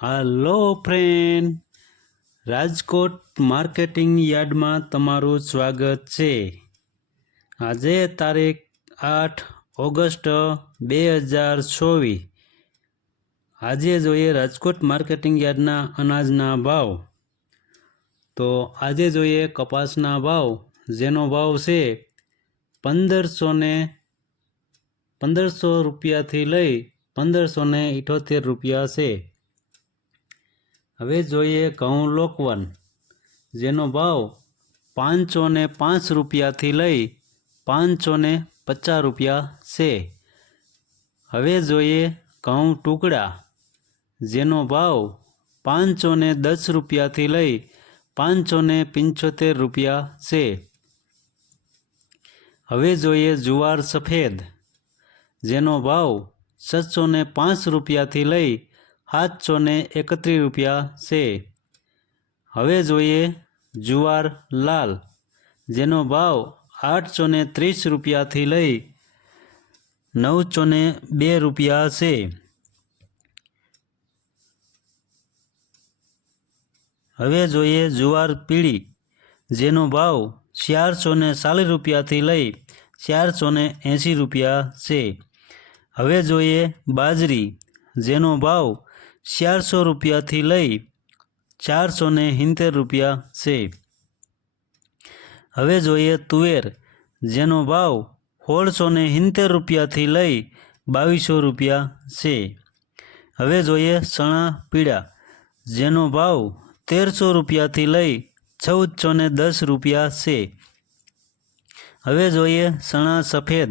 હાલો friend, Rajkot marketing યાર્ડમાં તમારું સ્વાગત છે। આજે તારીખ 8 ઓગસ્ટ 2024। આજે જોઈએ રાજકોટ માર્કેટિંગ યાર્ડના અનાજના ભાવ। તો આજે જોઈએ કપાસના ભાવ, જેનો ભાવ છે 1500 રૂપિયાથી લઈ 1578 રૂપિયા છે। હવે જોઈએ ઘઉં લોકવન, જેનો ભાવ 505 રૂપિયાથી લઈ 550 રૂપિયા છે। હવે જોઈએ ઘઉં ટુકડા, જેનો ભાવ 510 રૂપિયાથી લઈ 575 રૂપિયા છે। હવે જોઈએ જુવાર સફેદ, જેનો ભાવ 605 રૂપિયાથી લઈ 731 રૂપિયા છે। હવે જોઈએ જુવાર લાલ, જેનો ભાવ 830 રૂપિયાથી લઈ 902 રૂપિયા છે। હવે જોઈએ જુવાર પીળી, જેનો ભાવ 440 રૂપિયાથી લઈ 480 રૂપિયા છે। હવે જોઈએ બાજરી, જેનો ભાવ 400 રૂપિયાથી લઈ 470 રૂપિયા છે। હવે જોઈએ તુવેર, જેનો ભાવ 1670 રૂપિયાથી લઈ 2200 રૂપિયા છે। હવે જોઈએ ચણા પીળા, જેનો ભાવ 1300 રૂપિયાથી લઈ 1410 રૂપિયા છે। હવે જોઈએ ચણા સફેદ,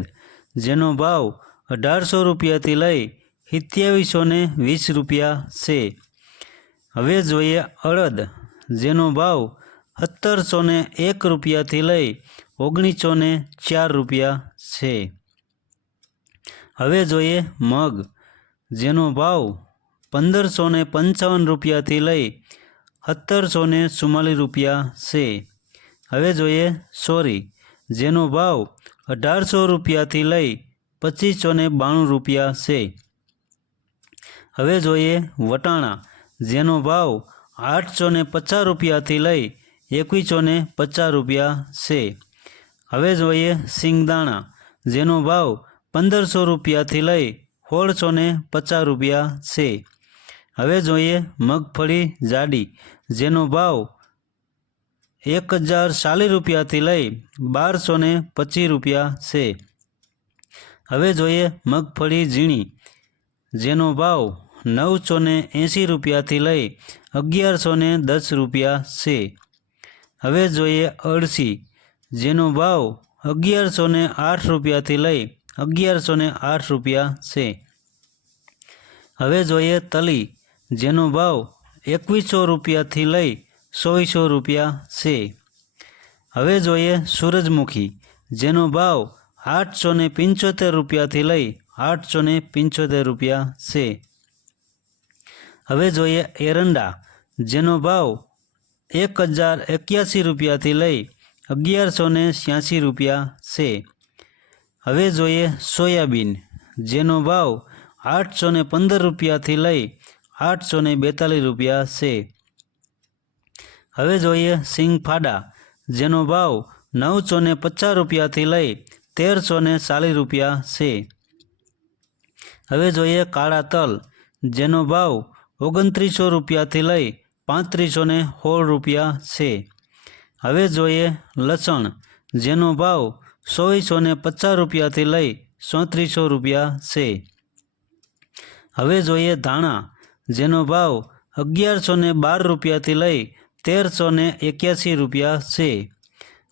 જેનો ભાવ 1800 રૂપિયાથી લઈ 2720 રૂપિયા છે। હવે જોઈએ અડદ, જેનો ભાવ 1701 રૂપિયાથી લઈ 1904 રૂપિયા છે। હવે જોઈએ મગ, જેનો ભાવ 1555 રૂપિયાથી લઈ 1744 રૂપિયા છે। હવે જોઈએ સોરી, જેનો ભાવ 1800 રૂપિયાથી લઈ 2592 રૂપિયા છે। હવે જોઈએ વટાણા, જેનો ભાવ 850 રૂપિયાથી લઈ 2150 રૂપિયા છે। હવે જોઈએ સિંગદાણા, જેનો ભાવ 1500 રૂપિયાથી લઈ 1650 રૂપિયા છે। હવે જોઈએ મગફળી જાડી, જેનો ભાવ 1040 રૂપિયાથી લઈ 1225 રૂપિયા છે। હવે જોઈએ મગફળી ઝીણી, જેનો ભાવ 980 રૂપિયાથી લઈ 1110 રૂપિયા છે। હવે જોઈએ અળસી, જેનો ભાવ 1108 રૂપિયાથી લઈ 1108 રૂપિયા છે। હવે જોઈએ તલી, જેનો ભાવ 2100 રૂપિયાથી લઈ 2400 રૂપિયા છે। હવે જોઈએ સૂરજમુખી, જેનો ભાવ 875 રૂપિયાથી લઈ 875 રૂપિયા છે। હવે જોઈએ એરંડા, જેનો ભાવ 1081 રૂપિયાથી લઈ 1186 રૂપિયા છે। હવે જોઈએ સોયાબીન, જેનો ભાવ 815 રૂપિયાથી લઈ 842 રૂપિયા છે। હવે જોઈએ સિંગફાડા, જેનો ભાવ 950 રૂપિયાથી લઈ 1340 રૂપિયા છે। હવે જોઈએ કાળા તલ, જેનો ભાવ 2900 રૂપિયાથી લઈ 3516 રૂપિયા છે। હવે જોઈએ લસણ, જેનો ભાવ 2450 રૂપિયાથી લઈ 3400 રૂપિયા છે। હવે જોઈએ ધાણા, જેનો ભાવ 1112 રૂપિયાથી લઈ 1381 રૂપિયા છે।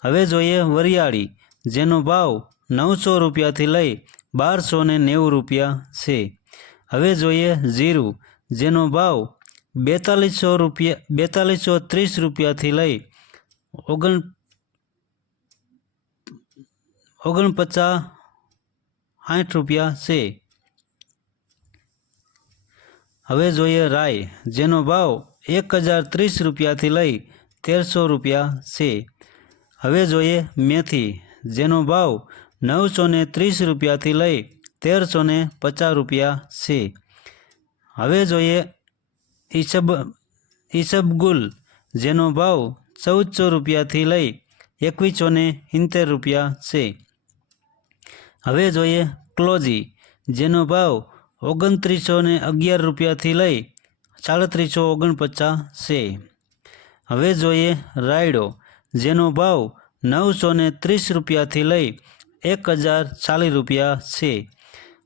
હવે જોઈએ વરિયાળી, જેનો ભાવ 900 રૂપિયાથી લઈ 1290 રૂપિયા છે। હવે જોઈએ જીરું, જેનો ભાવ 4230 રૂપિયાથી લઈ 4960 રૂપિયા છે। હવે જોઈએ રાઈ, જેનો ભાવ 1030 રૂપિયાથી લઈ 1300 રૂપિયા છે। હવે જોઈએ મેથી, જેનો ભાવ 930 રૂપિયાથી લઈ 1350 રૂપિયા છે। હવે જોઈએ ઈસબગુલ, જેનો ભાવ 1400 રૂપિયાથી લઈ 2170 રૂપિયા છે. હવે જોઈએ ક્લોજી, જેનો ભાવ 2911 રૂપિયાથી લઈ 3749 છે. હવે જોઈએ રાયડો, જેનો ભાવ 930 રૂપિયાથી લઈ 1040 રૂપિયા છે.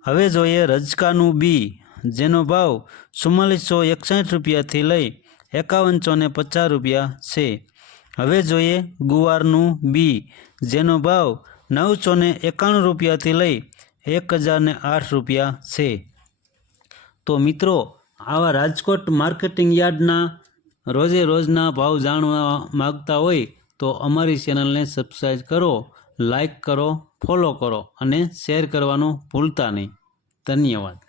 હવે જોઈએ રજકાનું બી, જેનો ભાવ 4461 રૂપિયાથી લઈ 5150 રૂપિયા છે. હવે જોઈએ ગુવારનું બી, જેનો ભાવ 991 રૂપિયાથી લઈ 1008 રૂપિયા છે. તો મિત્રો, આવા રાજકોટ માર્કેટિંગ યાર્ડના રોજે રોજના ભાવ જાણવા માગતા હોય તો અમારી ચેનલને સબસ્ક્રાઈબ કરો, લાઈક કરો, ફોલો કરો અને શેર કરવાનું ભૂલતા નહીં. ધન્યવાદ.